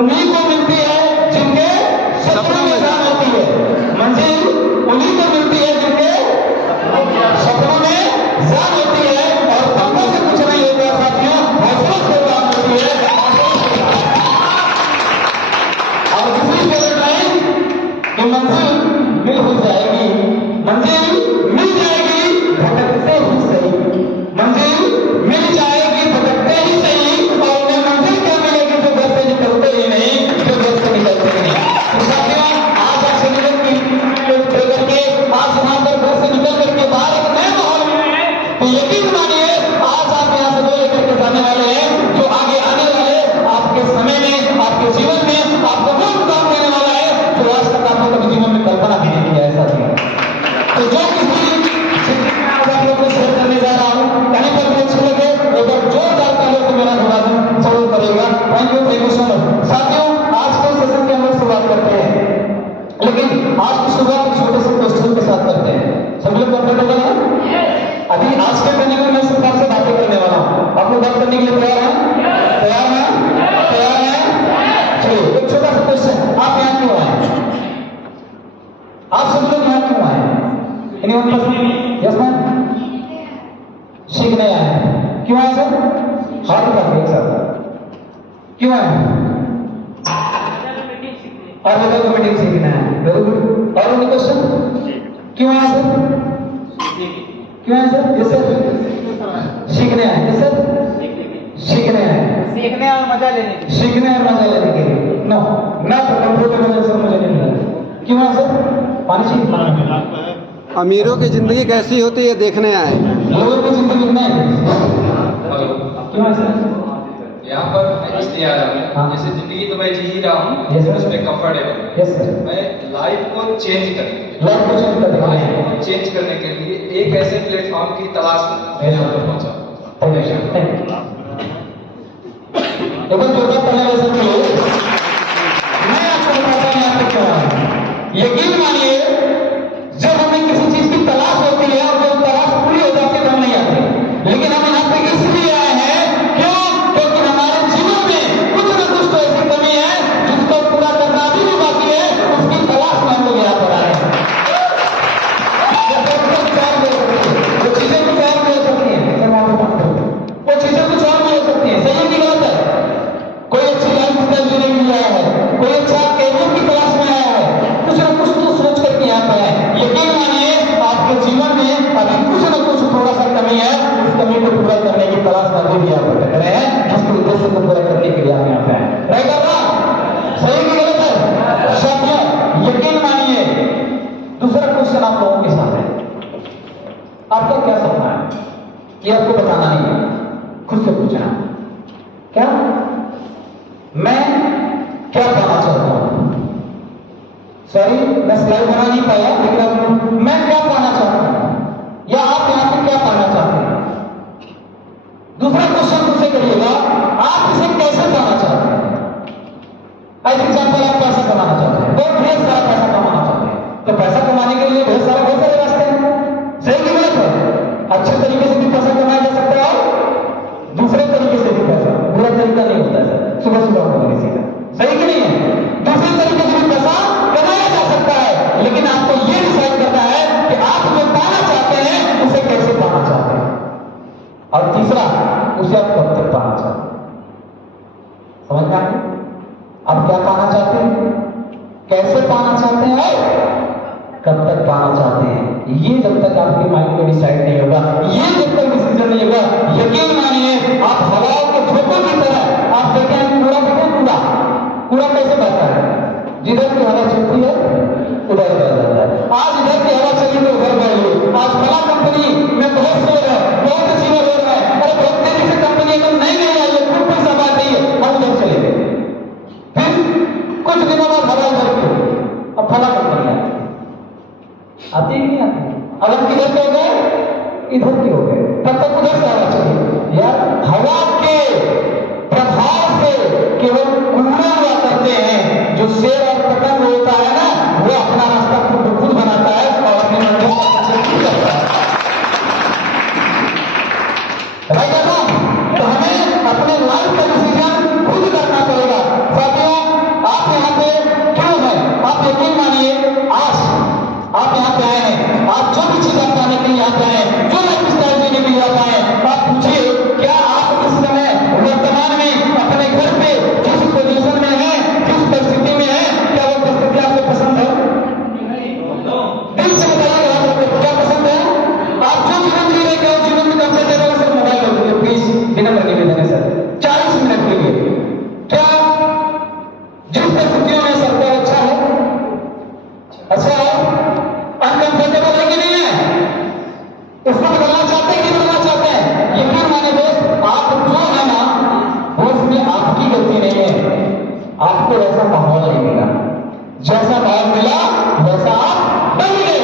उन्हीं को मिलती है जिनके सपनों में जान होती है। मंजिल उन्हीं को मिलती है जिनके सपनों में जान होती है। और पंखों से कुछ नहीं होता साथियों, हौसलों से बात होती है। और दूसरी फेवरेट लाइन कि मंजिल मिल हो जाएगी, मंजिल मिल जाएगी भटकते ही सही, मंजिल मिल जाएगी भटकते ही सही। और उन्हें मंजिल क्या मिलेगी जो घर से निकलते ही नहीं, जो घर से निकलते ही नहीं। तो साथियों आज आपसे निकल करके आज यहाँ पर घर से निकल करके बाहर एक नए माहौल में है, तो यकीन मानिए आज आप यहाँ से वो लेकर के जाने वाले हैं जो आगे आने वाले आपके समय में, आपके जीवन में आपको वो मुकाम देने वाला है जो आज तक आपने कभी जीवन में कल्पना भी नहीं किया है साथियों। तो जो किसी आज आप लोगों को शेयर करने जा रहा हूँ, कहीं पर भी अच्छे लगे एक बार जोरदार तालियों से मेरा अभिवादन जरूर करेगा। Thank you so much. साथियों आज के सेशन की हम लोग शुरुआत करते हैं, लेकिन आज की शुरुआत एक छोटे से क्वेश्चन के साथ करते हैं। सब लोग कंफर्टेबल हैं? अभी आज के ट्रेनिंग में मैं सिर्फ आपसे बातें करने वाला हूँ। आप लोग बात करने के लिए तैयार हैं? तैयार हैं? तैयार हैं? चलिए एक छोटा सा क्वेश्चन, आप यहाँ क्यों आए? आप सब लोग यहाँ क्यों आए? Anyone person? Yes ma'am? सीखने आए। क्यों आए सर? हाथ उठाइए एक साथ। क्यों आए? और लोगों को मीटिंग सीखना है। Very good. और कोई क्वेश्चन? क्यों आए सर? क्यों आए सर? Yes sir. सीखने आए। Yes sir. सीखने आए। सीखने और मजा लेने के लिए। सीखने और मजा लेने के लिए। नो मैं तो कंफर्टेबल सर, मुझे नहीं मिला। क्यों आए सर? पानी चाहिए? अमीरों की जिंदगी कैसी होती है देखने आए। लोगों की जिंदगी में क्यों आए सर? यहाँ पर मैं इसलिए आया हूँ, हाँ। जैसे जिंदगी तो मैं जी ही रहा हूँ, Yes, sir. उसमें कंफर्टेबल। Yes sir. मैं लाइफ को चेंज करने लाइफ को चेंज करने के लिए चेंज करने के लिए एक ऐसे प्लेटफॉर्म की तलाश में मैं यहाँ पर पहुंचा। एक बार जोरदार तालियां बजा सकते हो। मैं आपको बताता हूं यहाँ पे क्यों आया। यकीन मानिए जब हमें किसी चीज की तलाश होती है और जब तलाश पूरी हो जाती है तो हम नहीं आते, लेकिन हम यहाँ पे इसलिए आए हैं क्यों? क्योंकि हमारे जीवन में कुछ न कुछ तो ऐसी कमी है जिसको पूरा करना अभी भी बाकी है, उसकी तलाश में हम लोग यहाँ पर आए हैं। वो चीजें कुछ और भी हो सकती हैं, वो चीजें कुछ और भी हो सकती हैं। सही की गलत है? कोई अच्छी लाइफ स्टाइल जीने के लिए आया है, कोई अच्छा कैरियर की तलाश में आया है, कुछ न कुछ तो सोच करके यहाँ पर है। यकीन मानिए आपके जीवन में अभी कुछ न कुछ थोड़ा सा कमी है, उस कमी को पूरा करने की तलाश में अभी भी आप भटक रहे हैं, जिसके उद्देश्य को पूरा करने के लिए आप यहाँ पे आए। राइट और रॉन्ग? सही की गलत है? साथियों यकीन मानिए दूसरा क्वेश्चन आप लोगों के सामने, आपका क्या सपना है? ये आपको बताना नहीं है, खुद से पूछना। क्या मैं क्या पाना चाहता हूं? सॉरी मैं स्लाइड बना नहीं पाया, लेकिन अब मैं क्या पाना चाहता हूं या आप यहां पे क्या पाना चाहते हैं? दूसरा क्वेश्चन मुझसे करिएगा, आप इसे कैसे पाना चाहते हैं? एज एग्जाम्पल आप पैसा कमाना चाहते हैं, बहुत ढेर सारा पैसा कमाना चाहते हैं, तो पैसा कमाने के लिए बहुत सारे रास्ते हैं। सही की गलत है? अच्छे तरीके से भी पैसा कमाया जा सकता है और दूसरे तरीके से भी पैसा, बुरा तरीका नहीं होता है सर, सुबह सुबह होगा किसी का। सही कि नहीं है? दूसरे तरीके से भी पैसा कमाया जा सकता है, लेकिन आपको ये डिसाइड करना है कि आप जो पाना चाहते हैं उसे कैसे पाना चाहते हैं, और तीसरा उसे आप कब तक पाना चाहते हैं। समझ में आ गया? आप क्या पाना चाहते हैं, कैसे पाना चाहते हैं और कब तक पाना चाहते हैं। ये जब तक आपके माइंड में डिसाइड नहीं होगा, ये जब तक डिसीजन नहीं होगा, यकीन मानिए आप हवाओं के झोंकों की तरह, आप देखें कूड़ा देखें, कूड़ा कैसे बहता है? जिधर की हवा चलती है उधर बह जाता है। आज इधर की हवा चली तो उधर बह गई। आज फला कंपनी में बहुत शेयर है, बहुत अच्छी हो रहा है, अरे बहुत तेजी से कंपनी एकदम नहीं आई है, खूब पैसा बात नहीं है, हम उधर चले गए। फिर कुछ दिनों बाद हवा उधर की, अब फला कंपनी आती ही नहीं आती। अगर किधर से हो गए, इधर की हो गए, तब तक उधर से हवा चली। यार हवा के प्रभाव से केवल कूड़े हुआ करते हैं, जो शेर और पतंग होता है ना, वो अपना रास्ता खुद खुद बनाता है और अपने मंजिल करता है। राइट है ना? तो हमें अपने लाइफ का डिसीजन खुद करना पड़ेगा साथियों। आपको वैसा माहौल नहीं मिला। जैसा माहौल मिला वैसा आप बन गए,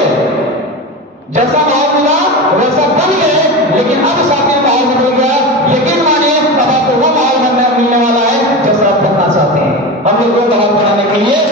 जैसा माहौल मिला वैसा बन गए, लेकिन अब साथ माहौल बदल गया। यकीन मानिए अब आपको वो माहौल मिलने वाला है जैसा आप बनना चाहते हैं। हम लोग वो माहौल बनाने के लिए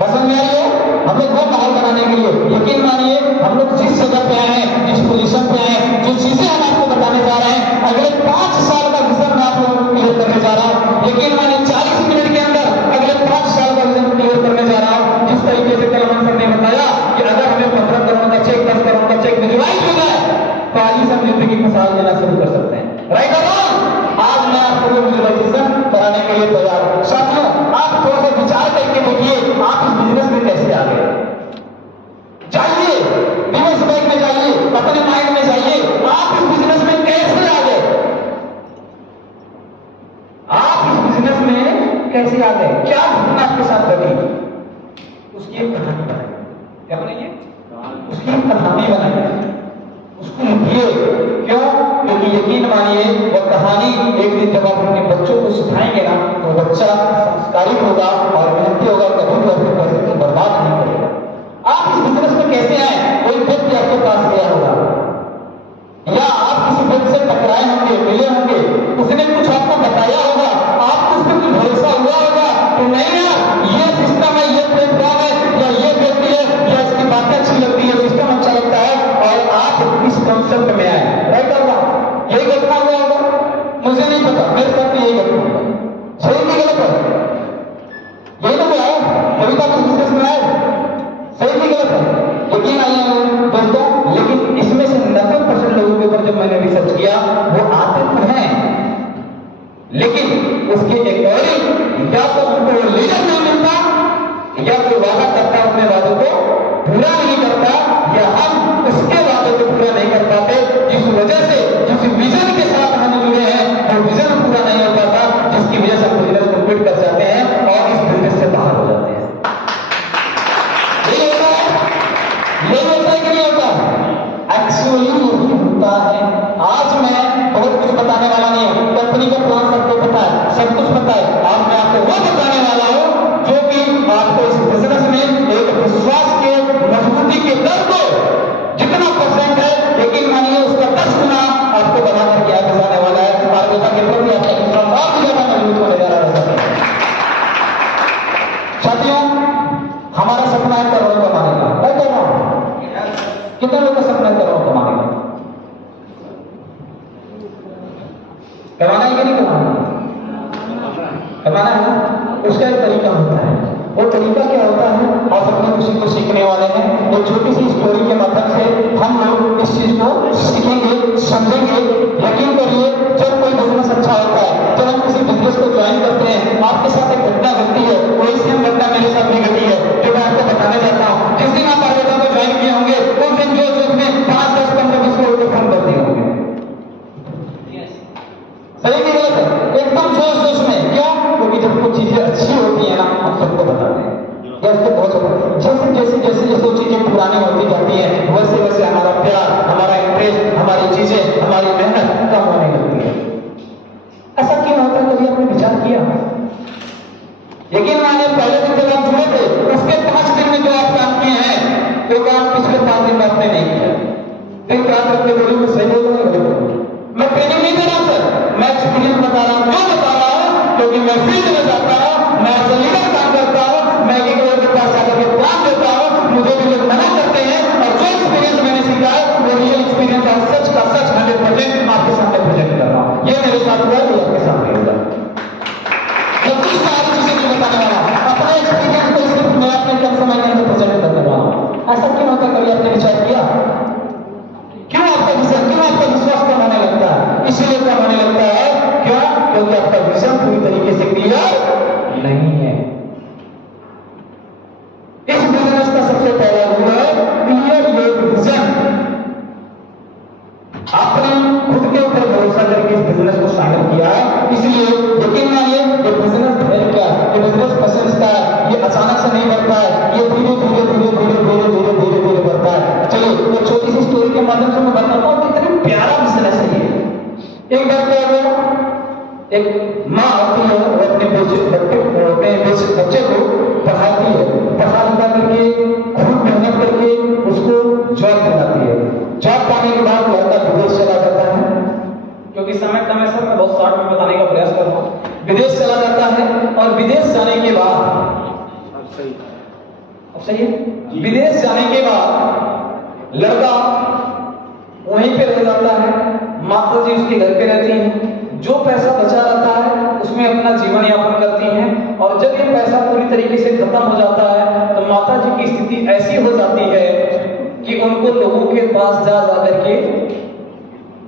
पसंद में आइए, हम लोग वो माहौल बनाने के लिए यकीन मानिए हम लोग जिस जगह पे आए हैं, जिस पोजीशन पे आए हैं, जो चीजें हम आपको बताने जा रहे हैं, अगले 5 साल का विजन मैं आप लोगों को क्लियर करने जा रहा हूं। यकीन मानिए 40 मिनट के अंदर अगले 5 साल का विजन क्लियर करने जा रहा हूं। जिस तरीके से कल सर ने बताया कि अगर हमें 15 करोड़ का चेक, 10 करोड़ का चेक विजुअलाइज हो जाए तो आज ही हम जिंदगी की मिसाल देना शुरू कर सकते हैं। राइट और रॉन्ग? आज मैं आपको विजुअलाइजेशन कराने के लिए तैयार हूं। साथियों, आप थोड़ा सा विचार करके देखिए आप इस बिजनेस में कैसे आ गए। जाइए बिजनेस बैंक में जाइए, अपने माइंड में जाइए, आप इस बिजनेस में कैसे आ गए, आप इस बिजनेस में कैसे आ गए, क्या घटना आपके साथ घटी, उसकी एक कहानी बनाइए। क्या बनाइए? उसकी एक कहानी बनाइए, उसको लिखिए। क्यों? क्योंकि यकीन मानिए वह कहानी एक दिन जब आप अपने बच्चों को सिखाएंगे ना तो बच्चा संस्कारित होगा और मेहनती होगा, कभी भी अपने पैसे को बर्बाद नहीं करेगा। आप इस बिजनेस में कैसे आए? कोई व्यक्ति आपके पास गया होगा या आप किसी व्यक्ति से टकराए होंगे, मिले होंगे, उसने कुछ आपको बताया होगा, आपको उस पर कुछ भरोसा हुआ होगा तो नहीं यार ये सिस्टम है, ये प्लेटफॉर्म है, या ये व्यक्ति है, या इसकी बातें अच्छी लगती है, सिस्टम अच्छा लगता है और आप इस कॉन्सेप्ट में आए। राइट होगा? यही घटना हुआ होगा? मुझे नहीं पता, मेरे साथ यही घटना होगा। सही नहीं गलत है? यही तो आए कभी तक इस बिजनेस में आए। सही नहीं गलत है? यकीन आइए दोस्तों, लेकिन इसमें से 90% लोगों के ऊपर जब मैंने रिसर्च किया वो आते तो हैं, लेकिन उसके अकॉर्डिंग या तो उनको लीडर नहीं मिलता, या कोई वादा करता है अपने वादों को पूरा नहीं करता, या हम उसके वादों को पूरा नहीं कर पाते, जिस वजह से जिस विजन के साथ हम जुड़े हैं वो विजन पूरा नहीं हो पाता, जिसकी वजह से हम बिजनेस को क्विट कर जाते हैं और इस बिजनेस से बाहर हो जाते हैं। यही होता है कि नहीं होता? एक्चुअली यही होता है। आज मैं बहुत कुछ बताने वाला नहीं हूं, कंपनी का प्लान सबको पता है, सब कुछ पता है। आज मैं आपको वो बताने वाला हूं जो कि आपको इस बिजनेस में एक विश्वास के मजबूती के दर को जितना परसेंट है, यकीन मानिए उसका 10 गुना आपको बना करके आगे जाने वाला है। आर्गता के प्रति आपका विश्वास और भी ज्यादा मजबूत होने जा रहा है। साथियों, हमारा सपना है करोड़ कमाने का। मैं कह रहा हूं कितने लोग का सपना है करोड़ कमाने का? कमाना है कि नहीं कमाना? कमाना है ना? उसका एक तरीका होता है। वो तरीका क्या होता है? आप अपने किसी को सीखने वाले हैं, एक छोटी सी स्टोरी के माध्यम से हम लोग इस चीज को सीखेंगे, समझेंगे। यकीन करिए जब कोई बिजनेस अच्छा होता है, जब हम किसी बिजनेस को ज्वाइन करते हैं, आपके साथ एक घटना घटती है, वही सेम घटना मेरे साथ भी घटी है जो मैं आपको बताने जाता हूँ। जिस दिन आप आर्गता को ज्वाइन किए होंगे उस दिन जो उसमें 5, 10, 15, 20 लोगों को फोन कर दिए होंगे। सही नहीं गलत है? एकदम जोश जोश में। क्यों? क्योंकि जब कुछ चीजें अच्छी होती है ना हम सबको बताते हैं, या उसको बहुत जैसे वो चीजें पुरानी होती जाती है वैसे वैसे हमारा प्यार, हमारा इंटरेस्ट, हमारी चीजें, हमारी मेहनत कम होने लगती है। ऐसा क्यों होता है? कभी आपने विचार किया? यकीन मानिए पहले दिन जब आप जुड़े थे उसके 5 दिन में जो आप काम किए हैं वो काम पिछले 5 दिन में आपने नहीं किया। फिर क्या करते बोलिए? मैं सही बोल रहा हूं? मैं ट्रेनिंग नहीं दे रहा सर, मैं एक्सपीरियंस बता रहा हूं। क्यों बता रहा हूं? क्योंकि मैं फील्ड में जाता हूं, मैं एज लीडर काम करता हूं, मैं एक लोगों के पास जाकर के प्लान देता हूं, मुझे भी लोग मना करते हैं और जो एक्सपीरियंस मैंने सीखा है वो रियल एक्सपीरियंस है, सच का सच 100% आपके सामने प्रेजेंट कर रहा हूं। ये मेरे साथ हुआ, ये आपके सामने होगा। मैं कुछ सारी चीजें नहीं बताने वाला, अपने एक्सपीरियंस को सिर्फ मैं अपने कम समय के अंदर प्रेजेंट करने वाला हूं। ऐसा क्यों होता है? कभी आपने विचार किया? क्यों आपका विजन, क्यों आपका विश्वास कम होने लगता है? इसीलिए कम होने लगता है क्यों? क्योंकि आपका विजन पूरी तरीके से क्लियर नहीं है। इस बिजनेस का सबसे पहला रूल है क्लियर योर विजन। आपने खुद के ऊपर भरोसा करके इस बिजनेस को शामिल किया है, एक माँ होती है, वो अपने बच्चे को पढ़ाती है, पढ़ा लिखा करके खूब मेहनत करके उसको जॉब दिलाती है। जॉब पाने के बाद लड़का विदेश चला जाता है, क्योंकि समय कम है सर, मैं बहुत शॉर्ट में बताने का प्रयास कर रहा हूँ। विदेश चला जाता है और विदेश जाने के बाद अब अब सही है, विदेश जाने के बाद लड़का वहीं पे रह जाता है, माता जी उसके घर पे रहती हैं, जो पैसा बचा रहता है उसमें अपना जीवन यापन करती हैं। और जब ये पैसा पूरी तरीके से खत्म हो जाता है तो माता जी की स्थिति ऐसी हो जाती है कि उनको लोगों के पास जा करके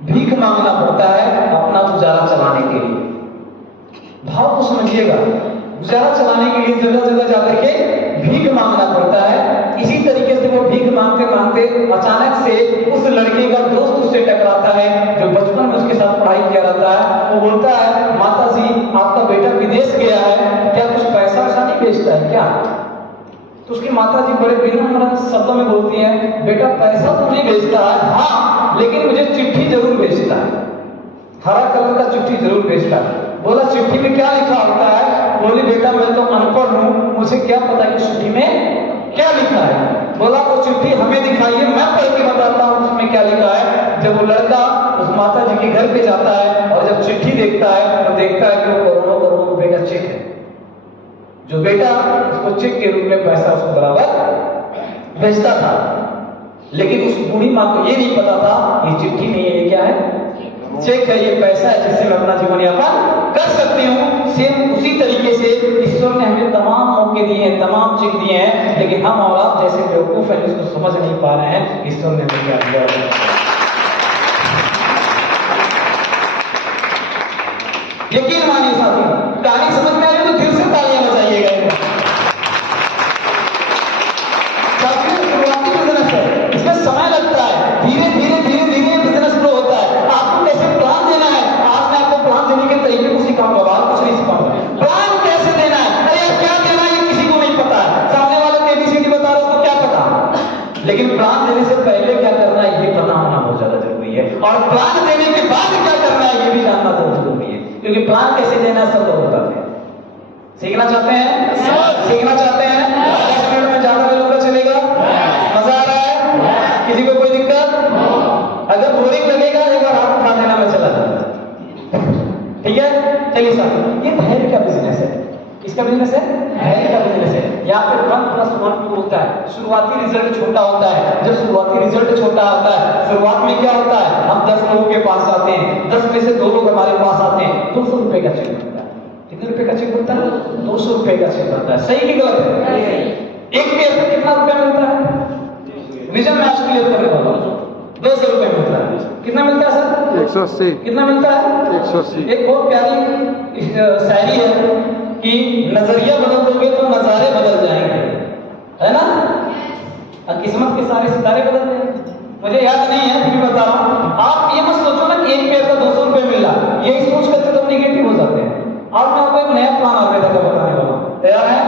भीख मांगना पड़ता है अपना गुजारा चलाने के लिए। भाव को समझिएगा, गुजारा चलाने के लिए जगह जगह जाकर के भीख मांगना पड़ता है। इसी तरीके से वो भीख मांगते मांगते अचानक से उस लड़के का दोस्त उससे टकराता है जो बचपन में उसके साथ पढ़ाई किया रहता है। वो बोलता है, माता जी आपका बेटा विदेश गया है, क्या कुछ पैसा वैसा नहीं भेजता है क्या? तो उसकी माता जी बड़े बिना शब्दों में बोलती हैं, बेटा पैसा तो नहीं भेजता है, हाँ लेकिन मुझे चिट्ठी जरूर भेजता है, हरा कलर का चिट्ठी जरूर भेजता है। बोला चिट्ठी में क्या लिखा होता है? बोली बेटा मैं तो अनपढ़ हूँ, मुझे क्या पता कि चिट्ठी में क्या लिखा है। बोला वो चिट्ठी हमें दिखाइए, मैं पढ़ के बताता हूँ उसमें क्या लिखा है। जब वो लड़का उस माता जी के घर पे जाता है और जब चिट्ठी देखता है तो देखता है कि वो करोड़ों करोड़ों रुपए का चेक है, जो बेटा उसको चेक के रूप में पैसा उसको बराबर भेजता था। लेकिन उस बूढ़ी माँ को ये नहीं पता था ये चिट्ठी नहीं है, ये क्या है? चेक है, ये पैसा है जिससे मैं अपना जीवन यापन कर सकती हूँ। सेम उसी तरीके से ईश्वर ने हमें तमाम मौके दिए हैं, तमाम चेक दिए हैं, लेकिन हम और आप जैसे बेवकूफ हैं इसको समझ नहीं पा रहे हैं ईश्वर ने हमें क्या दिया। यकीन मानिए साथी, कहानी समझ में आई हो तो दिल से तालियां बजाइएगा। शुरुआती बिजनेस है, इसमें समय लगता है, धीरे धीरे धीरे धीरे बिजनेस ग्रो होता है। आपको कैसे प्लान देना है, आज मैं आपको प्लान देने के तरीके को सिखाऊंगा, बाहर कुछ नहीं सिखाऊंगा। प्लान कैसे देना है, अरे क्या देना है ये किसी को नहीं पता है, सामने वाले को ABCD बता रहा है उसको क्या पता, लेकिन प्लान देने से पहले क्या करना है ये पता होना बहुत ज्यादा जरूरी है, और प्लान देने के बाद क्या करना है ये भी जानना बहुत जरूरी है। क्योंकि प्लान कैसे देना है सब लोग बताते हैं। सीखना चाहते हैं? सीखना चाहते हैं? 10 मिनट में ज्यादा में लोग चलेगा, मजा आ रहा है? किसी को कोई दिक्कत? अगर बोरिंग लगेगा एक बार हाथ उठा देना, मैं चला जाऊंगा। ठीक है, चलिए साहब, ये धैर्य का बिजनेस है। किसका बिजनेस है? धैर्य का बिजनेस है। यहाँ पे 1+1 होता है, शुरुआती रिजल्ट छोटा होता है। जब शुरुआती रिजल्ट छोटा होता है, शुरुआत में क्या होता है, हम 10 लोगों के पास आते हैं, 10 में से 2 लोग हमारे पास आते हैं, 200 रुपए का चेक बनता है। कितने रुपए का चेक बनता है? 200 रुपए का चेक बनता है। सही कि गलत है? एक पेड़ पे कितना रुपया मिलता है? विजन में आज क्लियर करने वाला हूं, 200 रुपए मिलता है। कितना मिलता है सर? 180। कितना मिलता है? 180। एक बहुत प्यारी शायरी है कि नजरिया बदल दोगे तो नजारे बदल जाएंगे, है ना? और किस्मत के सारे सितारे बदल जाएंगे। मुझे याद नहीं है फिर भी बता रहा हूँ। आप ये मत सोचो ना कि एक पेड़ का 200 रुपए मिला, यही सोच करके तो नेगेटिव हो जाते हैं। और मैं आपको एक नया प्लान आगे तक बताने वाला हूँ। तैयार है?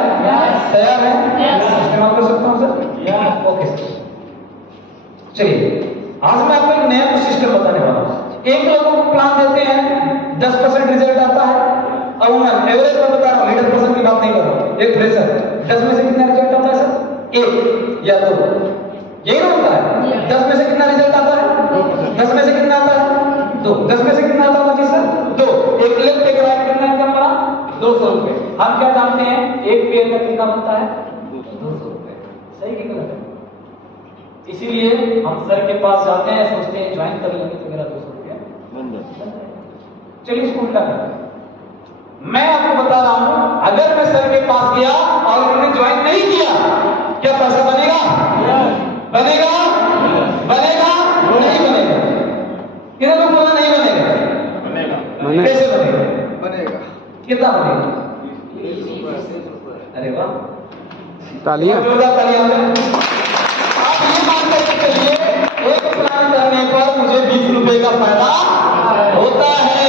तैयार है? इस्तेमाल कर सकता हूँ सर? ओके सर, चलिए आज मैं आपको एक नया कुछ सिस्टम बताने वाला हूँ। एक लोगों को प्लान देते हैं, 10% रिजल्ट आता है, और मैं एवरेज में बता रहा हूँ, 100% की बात नहीं कर रहा हूँ। एक फ्रेशर 10 में से कितना रिजल्ट आता है सर? 1 या 2, यही ना होता है? 10 में से कितना रिजल्ट आता है? 10 में से कितना आता है? 2। 10 में से कितना आता होगा जी सर? 2। एक लेफ्ट एक राइट कितना इनकम बना? 200 रुपए। हम क्या जानते हैं एक पेड़ का कितना बनता है? 200 रुपए। सही कि गलत है? इसीलिए हम सर के पास जाते हैं, सोचते हैं ज्वाइन कर लेंगे तो मेरा 200 रुपया बन जाए। चलिए इसको उल्टा करते हैं। मैं आपको बता रहा हूं, अगर मैं सर के पास गया और उन्होंने ज्वाइन नहीं किया, क्या पैसा बनेगा? बनेगा? बनेगा? नहीं बनेगा? कितने लोग बोला नहीं बनेगा? बनेगा। कैसे बनेगा? बनेगा। कितना बनेगा? अरे वाह, तालियां। जोरदार तालियां। आप ये मान कर चलिए एक प्लान करने पर मुझे 20 रुपए का फायदा होता है।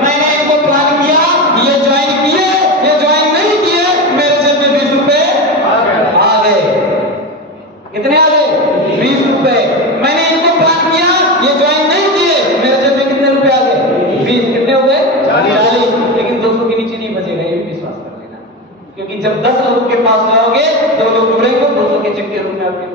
मैंने इनको प्लान किया, ये ज्वाइन किए, ये ज्वाइन नहीं किए, मेरे जेब में 20 रुपए आ गए। कितने आ गए? 20 रुपए। मैंने इनको प्लान किया, ये ज्वाइन नहीं किए, मेरे जेब में कितने रुपए आ गए? 20। कितने हो गए? 40। क्योंकि जब 10 लोगों के पास जाओगे तो लोग जुड़ेंगे 200 के चेक के रूप में आपके।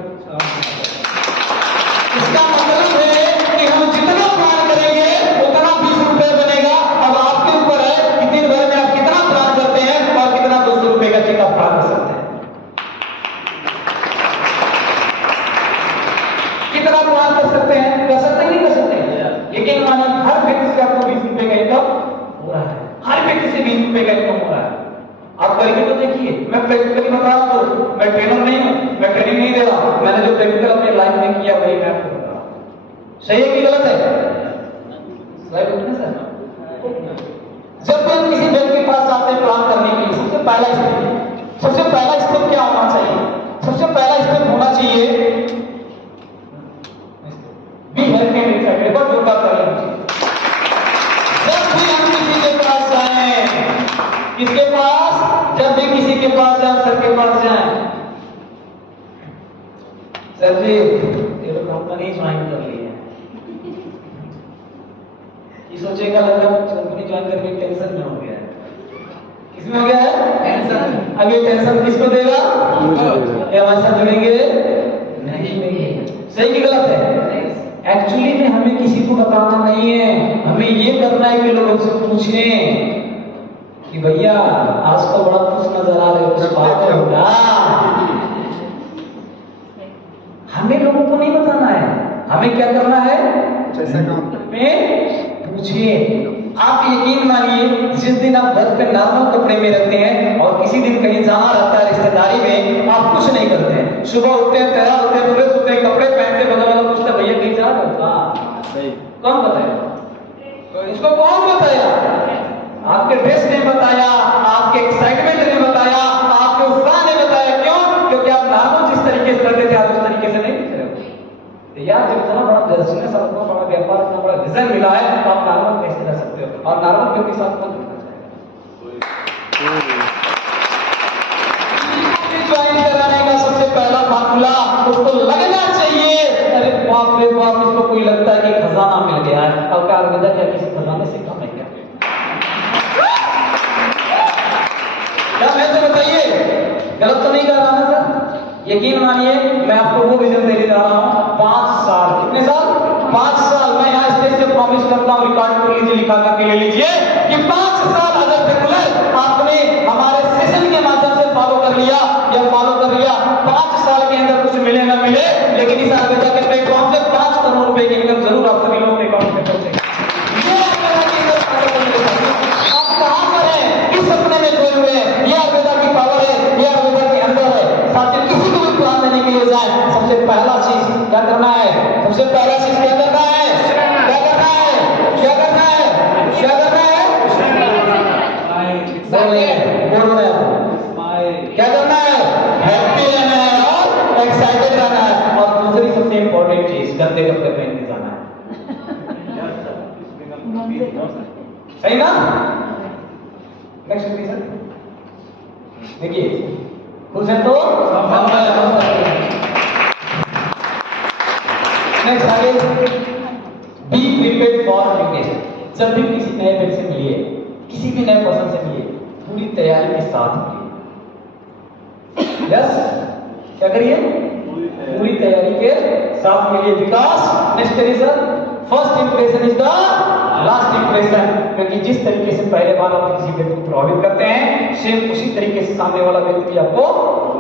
इसका मतलब है कि हम जितना प्लान करेंगे उतना 20 रुपए बनेगा। अब आपके ऊपर है कि दिन भर में आप कितना प्लान करते हैं और कितना 200 रुपए का चेक आप प्लान कर सकते हैं। कितना प्लान कर सकते हैं, कर सकते हैं नहीं कर सकते? लेकिन मानिए हर व्यक्ति से आपको 20 रुपए का इनकम हो रहा है, हर व्यक्ति से 20 रुपए का इनकम हो रहा है। आप करके तो देखिए। मैं प्रैक्टिकली बता रहा हूं, मैं ट्रेनर नहीं हूं, मैं ट्रेनिंग नहीं दे रहा हूं, मैंने जो प्रैक्टिकल अपने लाइफ में किया वही मैं आपको बता रहा हूं। सही है कि गलत है? सही है सर। जब भी हम किसी व्यक्ति के पास जाते हैं प्लान करने के लिए, सबसे पहला स्टेप क्या होना चाहिए? सबसे पहला स्टेप होना चाहिए बी हेल्थ एंड एक्साइटेड पर जोर कर रहे हैं। जब भी हम किसी के पास जाएं, किसके पास? जब भी किसी के पास जाए, सर के पास जाए, सर जी ये लोग कंपनी ज्वाइन कर ली है, ये सोचेगा लगता कंपनी ज्वाइन करके टेंशन में हो गया है। किसमें हो गया है? टेंशन। अब ये टेंशन किसको देगा? ये हमारे साथ जुड़ेंगे नहीं। सही कि गलत है? एक्चुअली में हमें किसी को बताना नहीं है, हमें ये करना है कि लोगों से पूछें कि भैया आज तो बड़ा खुश नजर आ रहे हो, कुछ बात होगा। हमें लोगों को नहीं बताना है, हमें क्या करना है? पूछिए। आप यकीन मानिए जिस दिन आप घर पे नॉर्मल कपड़े में रहते हैं और किसी दिन कहीं जाना रहता है रिश्तेदारी में, आप कुछ नहीं करते हैं, सुबह उठते हैं, तैयार होते हैं, फ्रेश होते हैं, कपड़े पहनते, बगल वाला पूछता भैया कहीं जा रहे हो? कौन बताया? इसको कौन बताया? आपके ड्रेस ने बताया, आपके एक्साइटमेंट ने बताया, आपके उत्साह ने बताया। क्यों? क्योंकि आप नॉर्मल जिस तरीके से करते थे आप उस तरीके से नहीं दिख रहे हो। तो यार जब इतना बड़ा बिजनेस, आपको बड़ा व्यापार, इतना बड़ा विजन मिला है, तो आप नॉर्मल कैसे रह सकते हो? और नॉर्मल व्यक्ति के साथ कौन जुड़ना चाहेगा? ज्वाइन कराने का सबसे पहला फार्मूला, उसको लगना चाहिए अरे बाप रे बाप, इसको कोई लगता है कि खजाना मिल गया है। अब क्या अलविदा क्या किसी खजाने से कम है क्या? क्या मैं तो बताइए, गलत तो नहीं कर रहा ना सर? यकीन मानिए मैं आपको वो विजन देने जा रहा हूं 5 साल। कितने साल? 5 साल। मैं यहाँ स्टेज से प्रॉमिस करता हूं, रिकॉर्ड कर लीजिए, लिखा करके ले लीजिए कि 5 साल अगर रेगुलर आपने हमारे सेशन के माध्यम से फॉलो कर लिया या फॉलो कर लिया, 5 साल के अंदर कुछ मिले ना मिले, लेकिन इस आवेदन के प्लेटफॉर्म से 5 करोड़ रुपए की इनकम जरूर आप सभी लोगों के अकाउंट में पहुंचेगी। आप कहां पर हैं? किस सपने में खोए हुए हैं? यह आवेदन की पावर है, यह आवेदन के अंदर है। साथियों किसी को भी प्लान देने के लिए जाए, सबसे पहला चीज क्या करना है? सबसे पहला चीज क्या करना है? क्या करना है? क्या करना है? क्या करना है? बोल रहे हैं क्या करना है? हैप्पी रहना है और एक्साइटेड रहना है। और दूसरी सबसे इंपॉर्टेंट चीज, गंदे कपड़े पहन के जाना है। सही ना? नेक्स्ट रीजन देखिए, खुश है तो नेक्स्ट आगे, be prepared for new guest. जब भी किसी नए व्यक्ति से मिलिए, किसी भी नए पर्सन से मिलिए, पूरी तैयारी के साथ मिलिए। यस, क्या करिए? पूरी तैयारी के साथ मिलिए। Vikas next reason, first impression is the last impression. क्योंकि जिस तरीके से पहले बार आप किसी व्यक्ति को प्रभावित करते हैं, सेम उसी तरीके से सामने वाला व्यक्ति भी आपको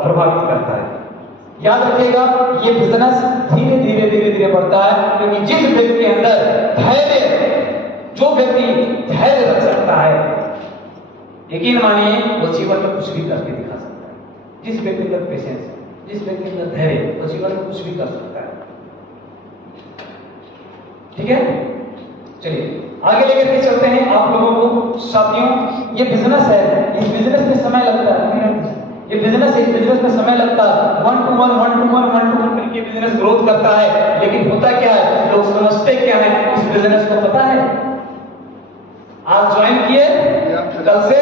प्रभावित करता है। याद रखिएगा, ये बिजनेस धीरे धीरे धीरे धीरे बढ़ता है, क्योंकि जिस व्यक्ति के अंदर धैर्य, जो व्यक्ति धैर्य रख सकता है, यकीन मानिए वो जीवन में कुछ भी करके दिखा सकता है। जिस व्यक्ति के अंदर पेशेंस है, जिस व्यक्ति के अंदर धैर्य, वो जीवन में कुछ भी कर सकता है। ठीक है, चलिए आगे लेकर के चलते हैं आप लोगों को। साथियों ये बिजनेस है, इस बिजनेस में समय लगता है, ये बिजनेस है, इस बिजनेस में समय लगता है। 1 to 1 करके बिजनेस ग्रोथ करता है। लेकिन होता क्या है, लोग समझते क्या है इस बिजनेस को? पता है, आज ज्वाइन किए, कल से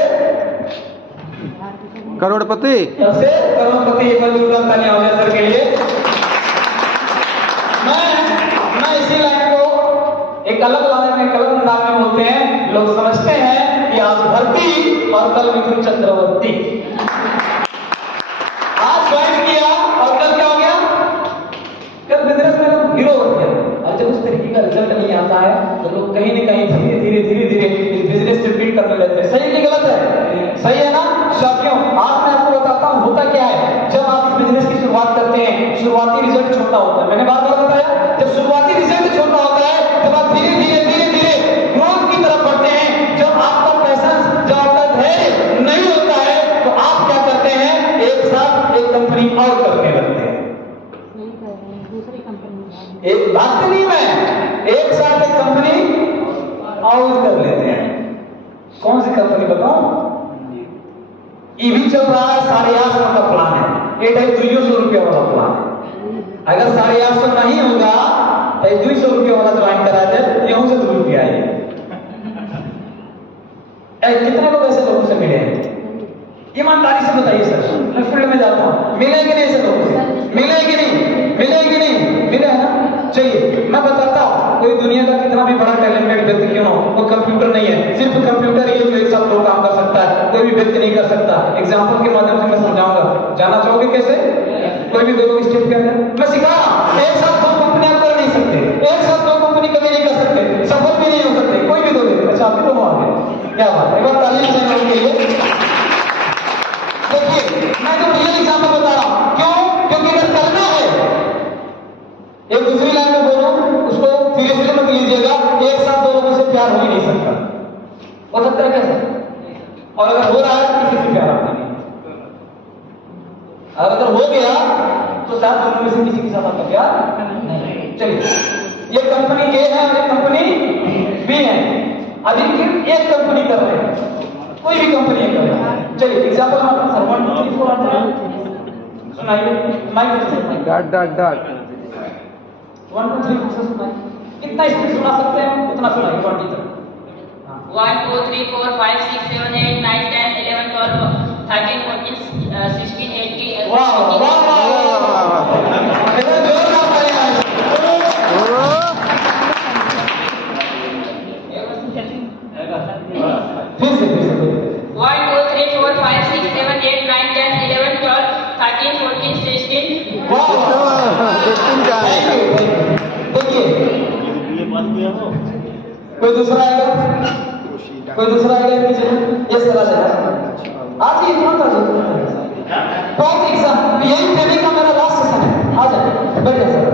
करोड़पति। एक बार जोरदार तालियां हो जाए सर के लिए। मैं इसी लाइन को एक अलग लाइन में, एक अलग अंदाज में बोलते हैं। लोग समझते हैं कि आज भर्ती और कल मिथुन चक्रवर्ती। कहीं न कहीं धीरे धीरे इस बिजनेस से बिल्ड करने लगते हैं। सही कि गलत है? सही है ना साथियों? आज मैं आपको बताता हूँ होता क्या है जब आप इस बिजनेस की शुरुआत करते हैं। शुरुआती रिजल्ट छोटा होता है, मैंने बार-बार बताया, जब शुरुआती रिजल्ट छोटा होता है तब आप धीरे धीरे ग्रोथ की तरफ बढ़ते हैं। जब आपका पैसा, जब आपका धैर्य नहीं होता है तो आप क्या करते हैं, एक साथ एक कंपनी और करने लगते हैं। दूसरी कंपनी एक बात नहीं, मैं एक साथ एक कंपनी और कर लेते हैं। कौन सी कंपनी बताऊं? ईवी चल रहा है, 850 का प्लान है, ये टाइप 200 रुपया वाला प्लान है। अगर 850 नहीं होगा तो 200 रुपया वाला ज्वाइन करा जाए, यहूं से 2 रुपया आएगा। कितने लोग ऐसे लोगों से मिले हैं? ईमानदारी से बताइए सर, मैं फील्ड में जाता हूँ, मिले कि नहीं ऐसे लोगों से? मिले कि नहीं? मिले कि नहीं? मिले है ना? चलिए मैं बताता हूँ, कोई दुनिया का कितना भी बड़ा टैलेंटेड व्यक्ति क्यों हो, वो कंप्यूटर नहीं है, सिर्फ कंप्यूटर ही जो एक साथ दो काम कर सकता है, कोई भी व्यक्ति नहीं कर सकता। एग्जाम्पल के माध्यम से मैं समझाऊंगा, जाना चाहोगे कैसे? कोई भी दो लोग स्टेप के अंदर मैं सिखा रहा हूँ। एक साथ दो कंपनी आप कर नहीं सकते, एक साथ दो कंपनी कभी नहीं कर सकते, सफल भी नहीं हो सकते, कोई भी दो व्यक्ति। अच्छा आप लोग आगे क्या बात है, एक बार ताली बजाएं उनके लिए। देखिए मैं तो रियल एग्जाम्पल बता रहा हूं, क्यों? क्योंकि अगर करना है, एक दूसरी लाइन में बोलूं उसको सीरियसली मत लीजिएगा, एक साथ दो लोगों से प्यार हो ही नहीं सकता। हो सकता है कैसे? और अगर हो रहा है किसी से प्यार आपका नहीं, और अगर हो गया तो साथ दोनों में से किसी के साथ आपका प्यार नहीं। चलिए ये कंपनी ए है और एक कंपनी बी है, अभी एक कंपनी कर रहे हैं, कोई भी कंपनी कर रहे हैं। चलिए एग्जांपल हम सर 1 2 3 4 आते हैं, सुनाइए माइक से डॉट डॉट डॉट 1 2 3 4 सुनाइए, कितना स्पीड सुना सकते हैं उतना सुनाइए 20 तक। 1 2 3 4 5 6 7 8 9 10 11 12 13 14 16 18 वाह वाह वाह, इतना जोरदार तालियां हैं। फिर से 1 2 3 4 5 6 7 8 9 10 11 12 13 14 16 वाह देखिए कोई दूसरा आएगा, कोई दूसरा आएगा पीछे ये चला जाएगा। आज ही इतना था बहुत एग्जाम, यही ट्रेनिंग का मेरा लास्ट सेशन है। आ जाए बैठे सर।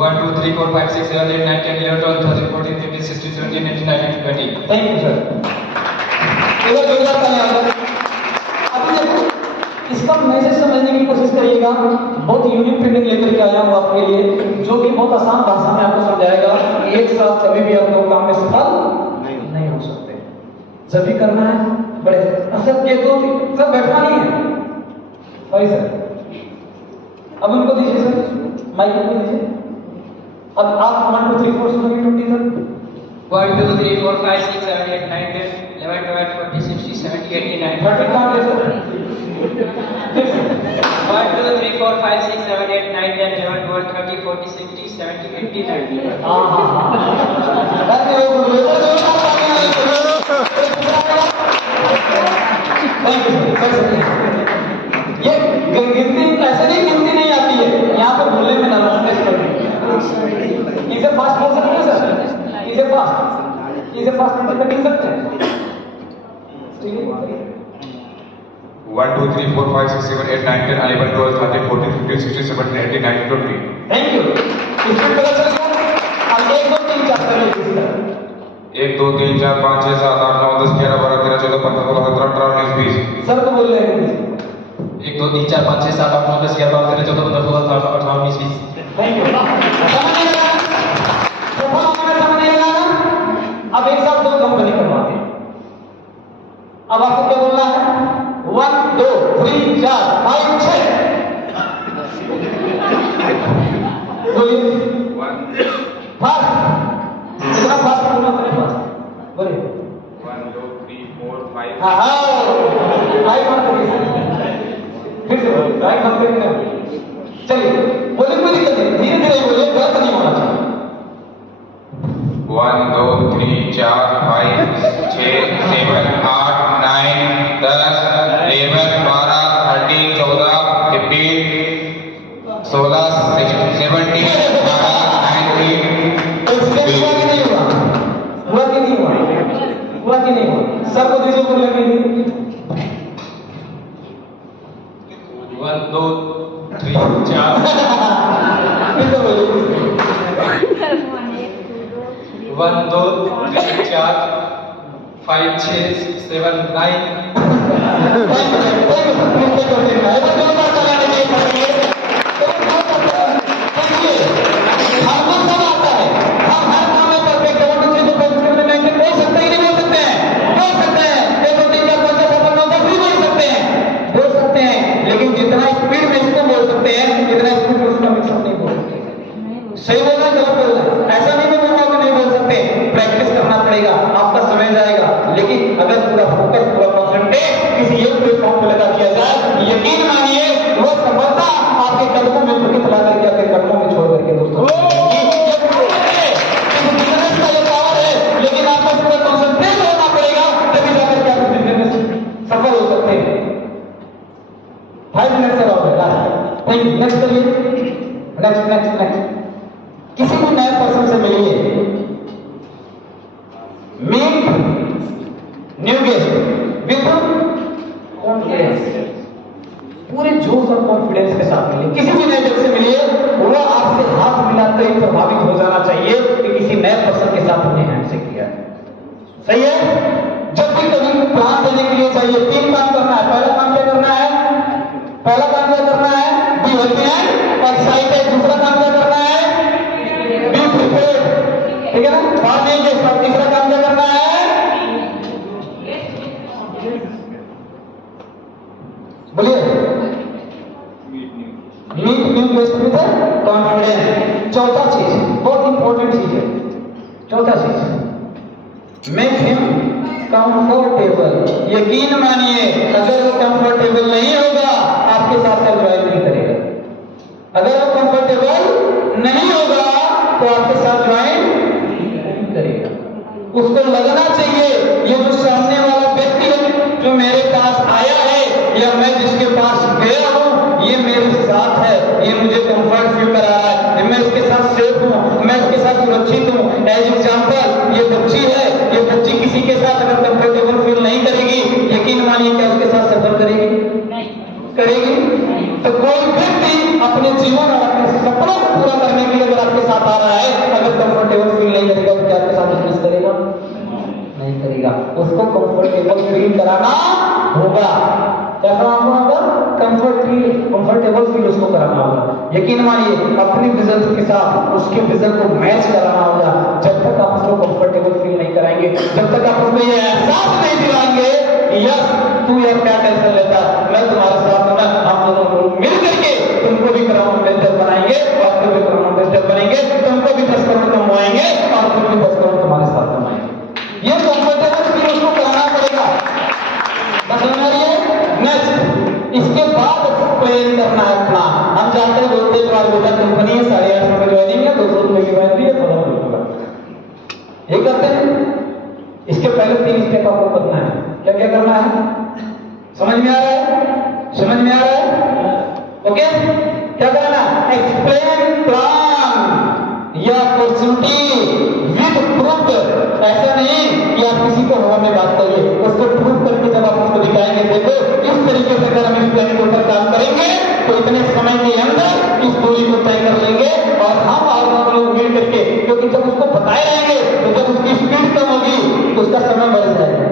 1 2 3 4 5 6 7 8 9 10 11 12 13 14 15 16 17 18 19 20। Thank you sir. एक जोरदार तालियां हैं। अभी देखो इसका मैसेज समझने की कोशिश करिएगा, बहुत यूनिक ट्रेनिंग लेकर के आया हूँ आपके लिए, जो कि बहुत आसान भाषा में आपको समझाएगा। एक साथ कभी भी आप लोग काम में सफल नहीं हो सकते, जब भी करना है बड़े सर ये तो सर बैठना नहीं है भाई सर। अब उनको दीजिए सर, माइक उनको दीजिए। अब आप 1 2 3 4 सुनिए 20 सर। 1 2 3 4 5 6 7 8 9 10 11 12 14 16 17 18 30 काउंट है सर। 1 2 3 4 5 6 7 8 9 10 11 12 13 14 16 17 18 19 हाँ हाँ हाँ, अरे वो जोरदार तालियां हैं। Thank you sir. ये गिनती ऐसे नहीं, गिनती नहीं आती है यहाँ पर बोलने में नर्वसनेस। इसे फास्ट बोल सकते हैं सर, इसे फास्ट 20 तक गिन सकते हैं। 1 2 3 4 5 6 7 8 9 10 11 12 13 14 15 16 17 18 19 20। Thank you. इसमें पता चल गया। अब 1 2 3 4 कर लीजिए। 1 2 3 4 5 6 7 8 9 10 11 12 13 14 15 16 17 18 19 20। सर तो बोल रहे हैं 1 2 3 4 5 6 7 8 9 10 11 12 13 14 15 16 17 18 19 20। Thank you. समझ लगा? समझ लगा ना? अब एक साथ दो कंपनी करवाते हैं। अब आपको क्या बोलना है? 1 2 3 4 5 6 बोलिए। फास्ट, इतना फास्ट बोलना पड़ेगा, फास्ट बोलिए। 1 2 3 4 5 हाँ हाँ राइट बात करिए, फिर से बोलिए राइट बात करिए। चलिए बोलिए, कोई दिक्कत नहीं, धीरे धीरे बोलिए, गलत नहीं होना चाहिए। 1 2 3 4 5 6 7 8 9 10 11 12 13 14 15 16 17 18 19 एक्सीडेंट नहीं होगा। इसके ऊपर लगेगी। 1 2 3 4 फिर से बोलिए। 1 2 3 4 5 6 7 9 लेकिन जितना स्पीड में इसको बोल सकते हैं जितना स्पीड में उसका मिक्सअप नहीं बोल सकते। सही बोल रहा है गलत बोल रहा है? ऐसा नहीं मैं बोल रहा हूं कि नहीं बोल सकते, प्रैक्टिस करना पड़ेगा, आपका समय जाएगा। लेकिन अगर पूरा फोकस पूरा कॉन्सेंट्रेट किसी एक प्लेटफॉर्म पे लगा दिया जाए, यकीन मानिए वो सफलता आपके कदमों में प्रकट ला करके आपके कदमों में छोड़ करके दोस्तों बिजनेस का ये पावर है। लेकिन आपको पूरा कॉन्सेंट्रेट होना पड़ेगा तभी जाकर के आप बिजनेस में सफल हो सकते हैं। 5 मिनट से और लास्ट थैंक यू। नेक्स्ट करिए, नेक्स्ट किसी भी नए पर्सन से मिलिए, meet new guest with confidence, पूरे जोश और कॉन्फिडेंस के साथ मिलिए। किसी भी नए व्यक्ति से मिलिए, वो आपसे हाथ मिलाते ही प्रभावित हो जाना चाहिए कि किसी नए पर्सन के साथ हमने हैंडशेक किया है। सही है? जब भी कभी प्लान देने के लिए चाहिए 3 काम करना है। पहला काम क्या करना है? पहला काम क्या करना है? Be healthy and excited. दूसरा काम क्या करना है? Be prepared. ठीक है ना? बाद में ये तीसरा काम क्या करना है? बोलिए। Meet new guest with confidence. चौथा चीज बहुत इंपॉर्टेंट चीज है। चौथा चीज मेक हिम कंफर्टेबल। यकीन मानिए अगर वो कंफर्टेबल नहीं होगा आपके साथ ज्वाइन नहीं करेगा। अगर वो कंफर्टेबल नहीं होगा तो आपके साथ ज्वाइन नहीं करेगा। उसको लगना चाहिए ये जो सामने वाला व्यक्ति है जो मेरे पास आया है या मैं जिसके पास गया हूं ये मेरे साथ है, ये मुझे कंफर्ट फील करा रहा है, मैं इसके साथ सेफ हूं, मैं इसके साथ सुरक्षित हूं। एज एग्जांपल ये बच्ची है, ये बच्ची किसी के साथ अगर कंफर्टेबल फील नहीं करेगी, यकीन मानिए क्या उसके साथ सफर करेगी? करेगी? तो कोई व्यक्ति अपने जीवन और अपने सपनों को पूरा करने के लिए अगर आपके साथ आ रहा है, अगर कंफर्टेबल फील नहीं करेगा तो क्या आपके साथ बिजनेस करेगा? नहीं करेगा। उसको कंफर्टेबल फील कराना होगा। क्या कराना होगा? कंफर्टेबल फील उसको कराना होगा। यकीन मानिए अपनी विजन के साथ उसके विजन को मैच कराना होगा। जब तक आप उसको कंफर्टेबल फील नहीं कराएंगे, जब तक आप उसको ये एहसास नहीं दिलाएंगे कि यस तू यार क्या टेंशन लेता है, मैं तुम्हारे साथ हूं, हम दोनों मिल करके तुमको भी क्राउन इन्वेस्टर बनाएंगे, आपको भी क्राउन इन्वेस्टर बनेंगे, तुमको भी 10 करोड़ कमाएंगे और तुम भी 10 करोड़ तुम्हारे साथ कमाएंगे। ये कंफर्टेबल फील उसको कराना पड़ेगा। नेक्स्ट इसके बाद प्लान करना है प्लान। हम चाहते हैं बोलते तुम्हारी बेटा कंपनी है 850 में ज्वाइनिंग है, 200 रुपए की ज्वाइनिंग है, 15 रुपए ये करते हैं। इसके पहले 3 स्टेप आपको करना है। क्या क्या करना है? समझ में आ रहा है? समझ में आ रहा है? ओके क्या करना? एक्सप्लेन प्लान या अपॉर्चुनिटी विद प्रूफ। ऐसा नहीं कि आप किसी को हवा में बात करिए, उसको प्रूफ करके जब आप उसको दिखाएंगे देखो इस तरीके से अगर हम इस प्लान के ऊपर काम करेंगे तो इतने समय के अंदर इस दूरी को तय कर लेंगे और हम और लोग मिल करके, क्योंकि जब उसको बताए रहेंगे तो जब उसकी स्पीड कम होगी तो उसका समय बढ़ जाएगा।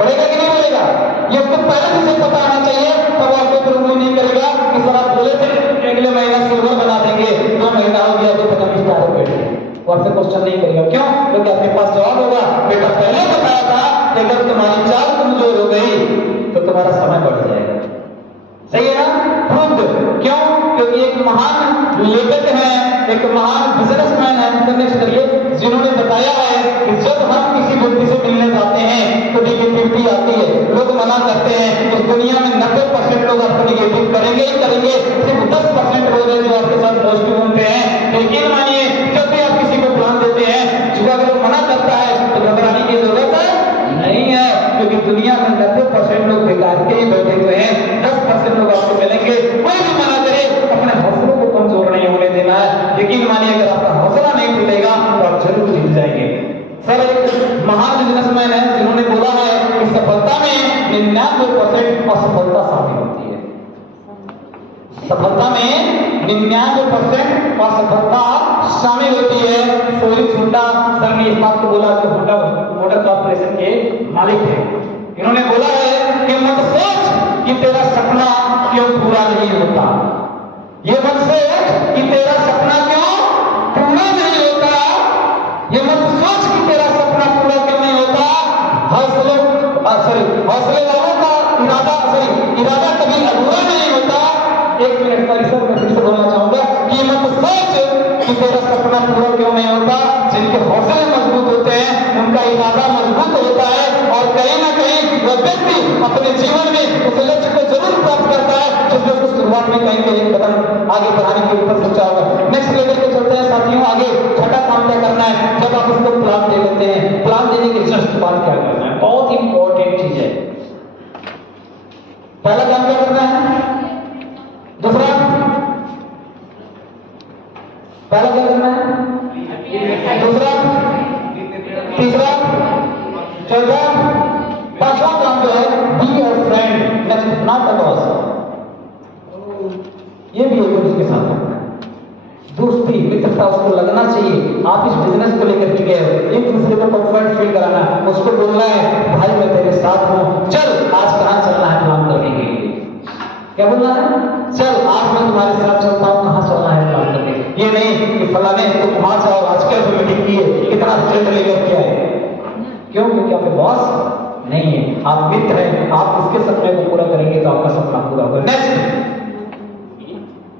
बढ़ेगा कि नहीं बढ़ेगा? ये उसको पहले से पता आना चाहिए, तब आपको फिर उम्मीद नहीं करेगा कि सर आप बोले थे अगले महीना सिल्वर बना देंगे, 2 महीना हो गया तो पता नहीं स्टार बैठ गए। वो आपसे क्वेश्चन नहीं करेगा। क्यों? क्योंकि आपके पास जवाब होगा बेटा पहले बताया था कि अगर तुम्हारी चाल कमजोर हो गई तो तुम्हारा समय बढ़ जाएगा। सही है ना? खुद क्यों? क्योंकि एक महान लेखक है, एक महान बिजनेसमैन है, नेक्स्ट करिए, जिन्होंने बताया है कि जब हम किसी व्यक्ति से मिलने जाते हैं तो नेगेटिविटी आती है, लोग मना करते हैं। इस दुनिया में 90% लोग आपको नेगेटिव करेंगे ही करेंगे, सिर्फ 10% लोग हैं जो आपके साथ पॉजिटिव होते हैं। यकीन मानिए जब भी आप किसी को प्लान देते हैं, जो अगर वो मना करता है तो घबराने की जरूरत नहीं है, क्योंकि दुनिया में 90% लोग बेकार के ही बैठे हुए हैं। 10% लोग आपको मिलेंगे। कोई भी मना करे अपने हौसलों को कमजोर नहीं होने देना है। यकीन मानिए अगर आपका हौसला नहीं टूटेगा तो आप जरूर जीत जाएंगे। सर एक महान बिजनेसमैन है जिन्होंने बोला है कि सफलता सफलता में 99% असफलता शामिल होती है। सफलता में 99% असफलता शामिल होती है। सोरिस हुंडा सर ने इस बात को बोला, जो हुंडा मोटर कॉर्पोरेशन के मालिक थे, इन्होंने बोला है कि मत सोच कि तेरा सपना क्यों पूरा नहीं होता, ये मत सोच कि तेरा सपना क्यों पूरा नहीं होता, ये मत सोच कि तेरा सपना पूरा क्यों नहीं होता। हौसले वालों का इरादा कभी अधूरा नहीं होता। एक मिनट सॉरी सर, मैं फिर से बोलना चाहूंगा कि ये मत सोच कि तेरा सपना पूरा क्यों नहीं होता। जिनके हौसले मजबूत होते हैं, उनका इरादा मजबूत होता है, और कहीं ना कहीं वह व्यक्ति अपने जीवन में उस लक्ष्य को जरूर प्राप्त करता है जिसने उसको शुरुआत में कहीं कहीं एक कदम आगे बढ़ाने के ऊपर सोचा होगा। नेक्स्ट लेवल पे चलते हैं साथियों। आगे छठा काम क्या करना है, जब आप उसको प्लान दे लेते हैं, प्लान देने के जस्ट बाद क्या करना है, बहुत इंपॉर्टेंट चीज है। पहला काम क्या करना है, दूसरा, पहला क्या करना है, दूसरा, तीसरा, चौथा, पांचवा काम जो है be your friend, next not a boss. ये भी एक उसके साथ करना है। दोस्ती मित्रता उसको लगना चाहिए। आप इस बिजनेस को लेकर के गए, एक दूसरे को कंफर्ट फील कराना, उसको बोलना है भाई मैं तेरे साथ हूं, चल आज कहां चलना है प्लान करने के लिए। क्या बोलना है, चल आज मैं तुम्हारे साथ चलता हूं, कहां चलना है प्लान करने। ये नहीं कि फलाने तो वहां जाओ, आज क्या मीटिंग की है, कितना रिजल्ट लेकर के आए। क्यों? क्योंकि आपके बॉस नहीं है, आप मित्र हैं, आप उसके सपने को पूरा करेंगे तो आपका सपना पूरा होगा। Next,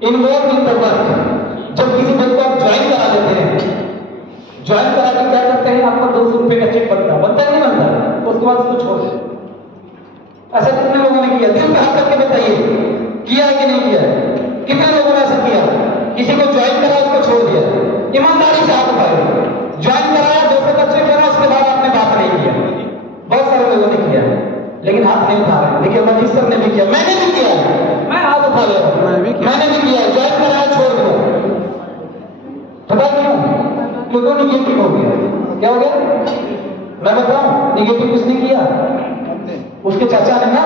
involve in the work. जब किसी बंदे को आप ज्वाइन करा देते हैं, ज्वाइन करा के क्या करते हैं, आपका 200 रुपए का चेक बनता है नहीं बनता, उसके बाद उसको छोड़ देते। ऐसा कितने लोगों ने किया, दिल में हाथ करके बताइए, किया है कि नहीं किया है? कितने लोगों ने ऐसा किया? किसी को ज्वाइन करा, उसको छोड़ दिया। ईमानदारी से हाथ उठाए, ज्वाइन कराया, 200 का चेक करा, उसके बाद आपने बात नहीं किया। बहुत सारे लोगों ने किया है, लेकिन हाथ नहीं उठा रहे। देखिए मजीद सर ने भी किया, मैंने भी किया, मैं हाथ उठा ले रहा हूं, मैंने भी किया, ज्वाइन कराया, छोड़ दिया। पता क्यों? क्योंकि निगेटिव हो गया। क्या हो गया? मैं बताऊं, निगेटिव किसने किया? उसके चाचा ने ना,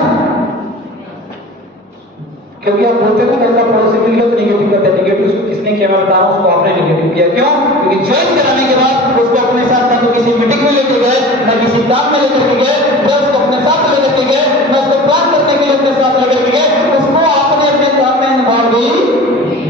क्योंकि आप बोलते हो ऐसा पड़ोसी मिल गया तो निगेटिव करते हैं। निगेटिव उसको किसने किया मैं बता रहा हूं, उसको आपने निगेटिव किया। क्यों? क्योंकि ज्वाइन कराने के बाद उसको अपने साथ ना तो किसी मीटिंग में लेके गए, ना किसी काम में लेकर के गए, न उसको अपने साथ लेकर के गए, न उसको प्लान करने के लिए अपने साथ लेकर के गए, उसको आपने अपने काम में इन्वॉल्व भी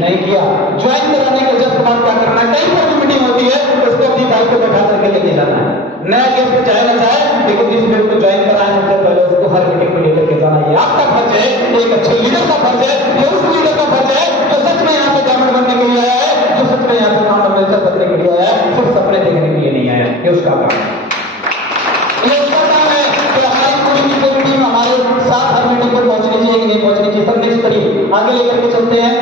नहीं किया। ज्वाइन कराने के जस्ट बाद क्या करना है, कहीं पर भी मीटिंग होती है उसको अपनी बाइक को बैठा करके लेके जाना है। नया गेस्ट चाहे ना चाहे, लेकिन जिस व्यक्ति को ज्वाइन कराए सबसे पहले उसको हर मीटिंग को लेकर के जाना। ये आपका फर्ज है, एक अच्छे लीडर का फर्ज है, ये उस लीडर का फर्ज है जो सच में यहाँ पे गवर्नमेंट बनने के लिए आया है, जो सच में यहाँ पे फाउंडर मिनिस्टर बनने के लिए आया है, सिर्फ सपने देखने के लिए नहीं आया। ये उसका काम है, ये उसका काम है कि हमारी पूरी की पूरी टीम हमारे साथ हर मीटिंग पर पहुंचनी चाहिए कि नहीं पहुंचनी चाहिए। सब नेक्स्ट करिए, आगे लेकर के चलते हैं।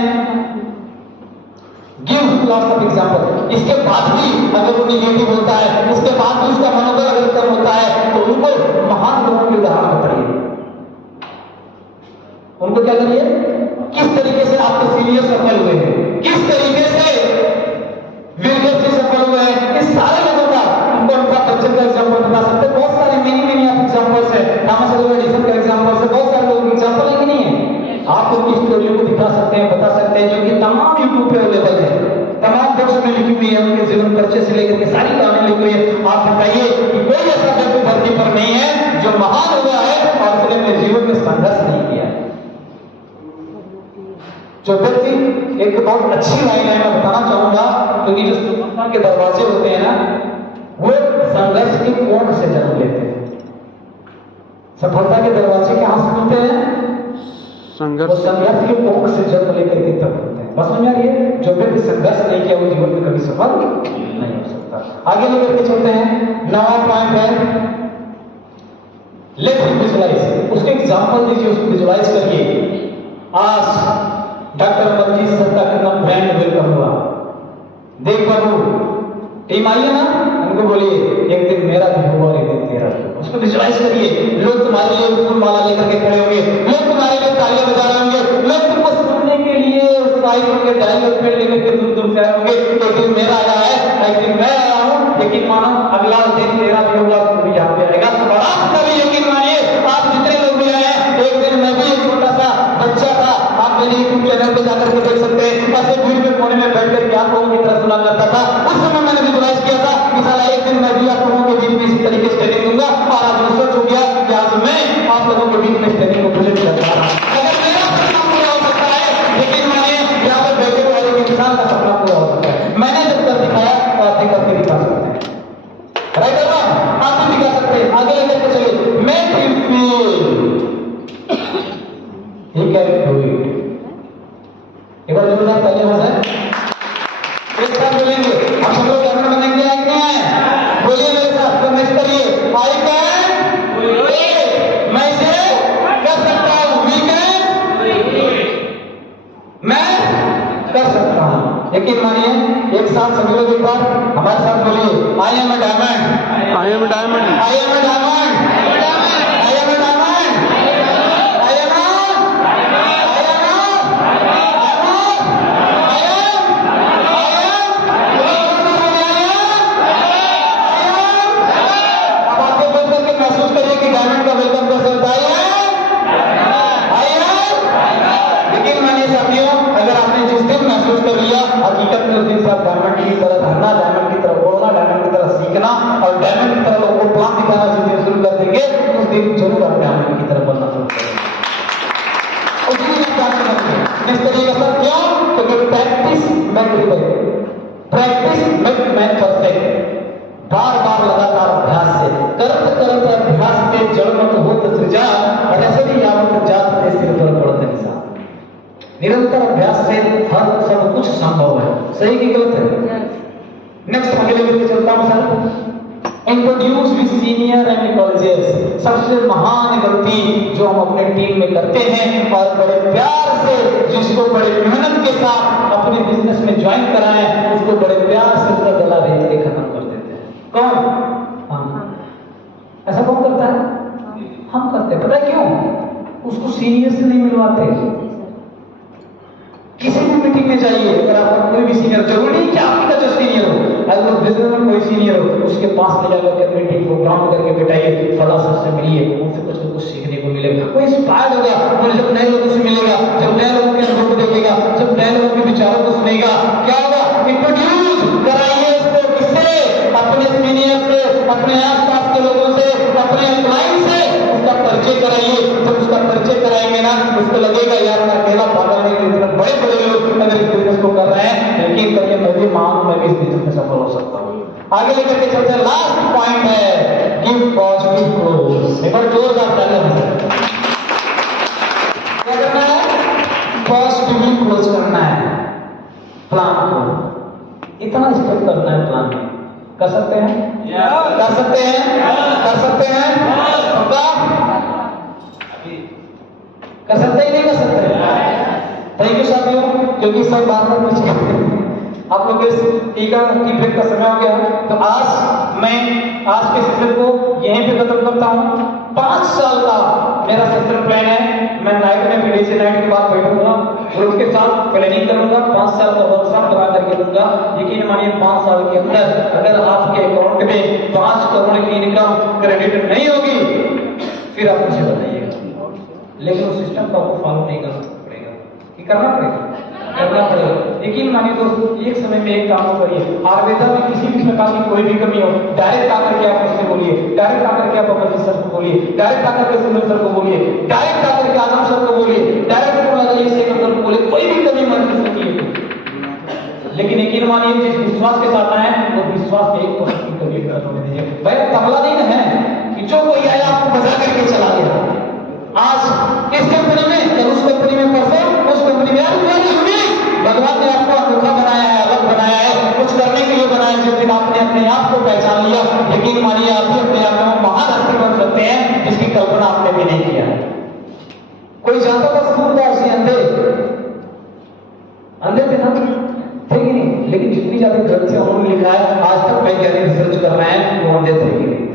Give lots of example. इसके बाद भी अगर वो निगेटिव होता है, उसके बाद भी उसका मनोबल अगर कम होता है, तो उनको महान लोगों के उदाहरण बताइए। उनको क्या करिए, किस तरीके से आपके सीनियर सफल हुए हैं, किस तरीके से विलियम से सफल हुए हैं, इस सारे लोगों का उनको उनका बच्चन का एग्जांपल बता सकते हैं। बहुत सारे मेनी आप एग्जांपल्स है, थॉमस अल्वा एडिसन का एग्जांपल है, बहुत सारे लोगों के एग्जांपल है कि नहीं है? आप उनकी स्टोरी को दिखा सकते हैं, बता सकते हैं, जो कि तमाम यूट्यूब पे अवेलेबल है, तमाम बुक्स में लिखी हुई है, उनके जीवन परिचय से लेकर के सारी कहानी लिखी हुई है। आप बताइए कि कोई ऐसा व्यक्ति धरती पर नहीं है जो महान हुआ है और उसने अपने जीवन में संघर्ष नहीं किया है। जो व्यक्ति, एक बहुत अच्छी लाइन है मैं बताना चाहूंगा, क्योंकि जो सफलता के दरवाजे होते हैं ना, वो संघर्ष के कोण से जन्म लेते हैं। सफलता के दरवाजे कहां से खुलते हैं? वो संघर्ष के कोण से जन्म लेकर के तब होते हैं। बस समझ आ रही है? जो व्यक्ति संघर्ष नहीं किया वो जीवन में कभी सफल नहीं हो सकता। आगे लेकर के चलते हैं। नवा पॉइंट है लेट हिम विजुअलाइज। उसके एग्जांपल दीजिए, उसको विजुअलाइज करिए। आज डॉक्टर अमरजीत सर का कितना ब्रांड वेलकम हुआ। देख बाबू टीम आई है ना, उनको बोलिए एक दिन मेरा भी होगा और एक दिन तेरा भी होगा। उसको विजुअलाइज करिए। लोग तुम्हारे लिए फूल माला लेकर के खड़े होंगे, लोग तुम्हारे लिए तालियां बजा रहे होंगे, लोग तुमको सुनने के लिए उत्साहित होंगे, डायलॉग पेड़ लेकर के दूर दूर से आए होंगे। एक दिन मेरा आया है, एक दिन मैं आया हूं, लेकिन मानो अगला दिन तेरा भी होगा, तू भी यहाँ पे आएगा। और आप कभी यकीन मानिए, आप जोरदार तालियां हो जाए। एक साथ बोलेंगे, हम सब लोग डायमंड बनेंगे या नहीं है? बोलिए मेरे साथ, तो नेक्स्ट करिए, आई कैन, मैं इसे कर सकता हूँ, वी कैन, मैं कर सकता हूँ। यकीन मानिए, एक साथ सभी लोग एक बार हमारे साथ बोलिए, I am a diamond, I am diamond, I am a diamond, I am a diamond, I am महसूस करिए कि डायमंड का वेलकम कैसे होता है। लेकिन मानिए साथियों, अगर आपने जिस दिन महसूस कर लिया, हकीकत में उस दिन से आप डायमंड की तरह धरना, डायमंड की तरह बोलना, डायमंड की तरह सीखना और डायमंड की तरह लोगों को प्लान दिखाना जिस दिन शुरू कर देंगे, उस दिन जरूर आप डायमंड की तरह बनना शुरू करेंगे। उसी दिन आप डायमंड बनेंगे। नेक्स्ट तरीका सर क्यों? क्योंकि practice make perfect, practice make man perfect. बार बार लगातार अभ्यास से करत करत अभ्यास के जड़ मत होत सृजा रसरी यावत जात ते सिर पर पड़त निशान। निरंतर अभ्यास से हर सब कुछ संभव है। सही की गलत है? नेक्स्ट अगले लेवल चलता हूं sir. Introduce with senior and colleges. सबसे महान गलती जो हम अपने टीम में करते हैं और बड़े प्यार से जिसको बड़े मेहनत के साथ अपने बिजनेस में ज्वाइन कराएं, उसको बड़े प्यार से उसका गला रेत के खत्म कर देते हैं। कौन? हम। ऐसा कौन करता है? हम करते हैं। पता है क्यों? उसको सीनियर से नहीं मिलवाते। किसी भी मीटिंग में जाइए, अगर आपका कोई भी सीनियर, जरूरी कि आपका जो सीनियर हो, अगर बिजनेस में कोई सीनियर हो, उसके पास ले जाकर मीटिंग को ब्राउन करके बिठाइए, फला सर से मिलिए, उनसे कुछ न कुछ सीखने को मिलेगा, वो इंस्पायर्ड होगा, वो जब नए लोगों से मिलेगा, जब नए लोगों के अनुभव को देखेगा, जब नए लोगों के विचारों को सुनेगा, क्या होगा? इंट्रोड्यूस कराइए उसको किससे? अपने सीनियर से, अपने आसपास के लोगों से, अपने क्लाइंट से उसका परिचय कराइए। जब उसका परिचय कराएंगे ना, उसको लगेगा यार मैं अकेला पागल नहीं, इतने बड़े बड़े लोग अगर इस बिजनेस को कर रहे हैं, यकीन करिए मैं भी महान, मैं भी इस बिजनेस में सफल हो सकता हूँ। आगे लेकर के चलते हैं। लास्ट पॉइंट है गिव पॉजिटिव क्लोज। एक बार जोरदार तालियां हो जाए। क्या करना है? पॉजिटिवली क्लोज करना है प्लान को। इतना स्टेप करना है प्लान में। कर सकते हैं? कर सकते हैं? कर सकते हैं? कर सकते ही नहीं कर सकते? थैंक यू साथियों, क्योंकि सब बात में पूछ आप लोग के टीका की ब्रेक का समय हो गया है, तो आज मैं आज के सेशन को यहीं पे खत्म करता हूँ। 5 साल का मेरा सेशन प्लान है। मैं नाइट में भी डे से नाइट के बाद बैठूंगा, ग्रुप के साथ प्लानिंग करूंगा, 5 साल का वर्कशॉप बना करके दूंगा। यकीन मानिए 5 साल के अंदर अगर आपके अकाउंट में 5 करोड़ की इनकम क्रेडिट नहीं होगी, फिर आप मुझे बताइएगा। लेकिन उस सिस्टम को आपको फॉलो नहीं करना पड़ेगा, कि करना पड़ेगा, करना पड़ेगा। यकीन मानिए दोस्तों, एक समय में एक काम करिए। आयुर्वेदा में किसी भी प्रकार की कोई भी कमी हो, डायरेक्ट आकर के आप उससे बोलिए, डायरेक्ट आकर के आप अमरजीत सर को बोलिए, डायरेक्ट आकर के सुनील सर को बोलिए, डायरेक्ट आकर के आदम सर को बोलिए, डायरेक्ट शेखर सर को बोलिए, कोई भी कमी महसूस कीजिए। लेकिन यकीन मानिए जिस विश्वास के साथ आए, वो विश्वास में 1% की कमी होने दीजिए। भाई तबला नहीं है कि जो कोई आया आपको बजा करके चला गया। आज इस कंपनी में, कल उस कंपनी में, परसों उस कंपनी में, भगवान ने आपको अनोखा बनाया है, अलग बनाया है, कुछ करने के लिए बनाया। जिस दिन आपने अपने आप को पहचान लिया, यकीन मानिए आप भी अपने आप में महान हस्ती बन सकते हैं, जिसकी कल्पना आपने भी नहीं किया है। कोई जानता था सूरदास जी अंधे थे ना, थे कि नहीं? लेकिन जितनी ज्यादा ग्रंथ उन्होंने लिखा है, आज तक वैज्ञानिक रिसर्च कर रहे हैं, वो अंधे थे कि नहीं।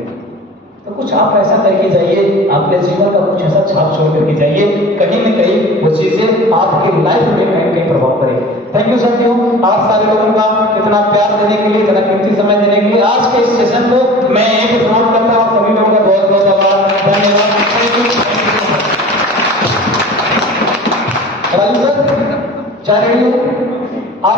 तो कुछ आप ऐसा करके जाइए, अपने जीवन का कुछ ऐसा छाप छोड़ करके जाइए, कहीं न कहीं वो चीजें आपकी लाइफ में कहीं कहीं प्रभाव करेगी। थैंक यू साथियों, आप सारे लोगों का इतना प्यार देने के लिए, इतना कीमती समय देने के लिए। आज के इस सेशन को मैं यहीं पे समाप्त करता हूँ। सभी लोगों का बहुत बहुत आभार, धन्यवाद। थैंक यू राजू सर, जा रही हो?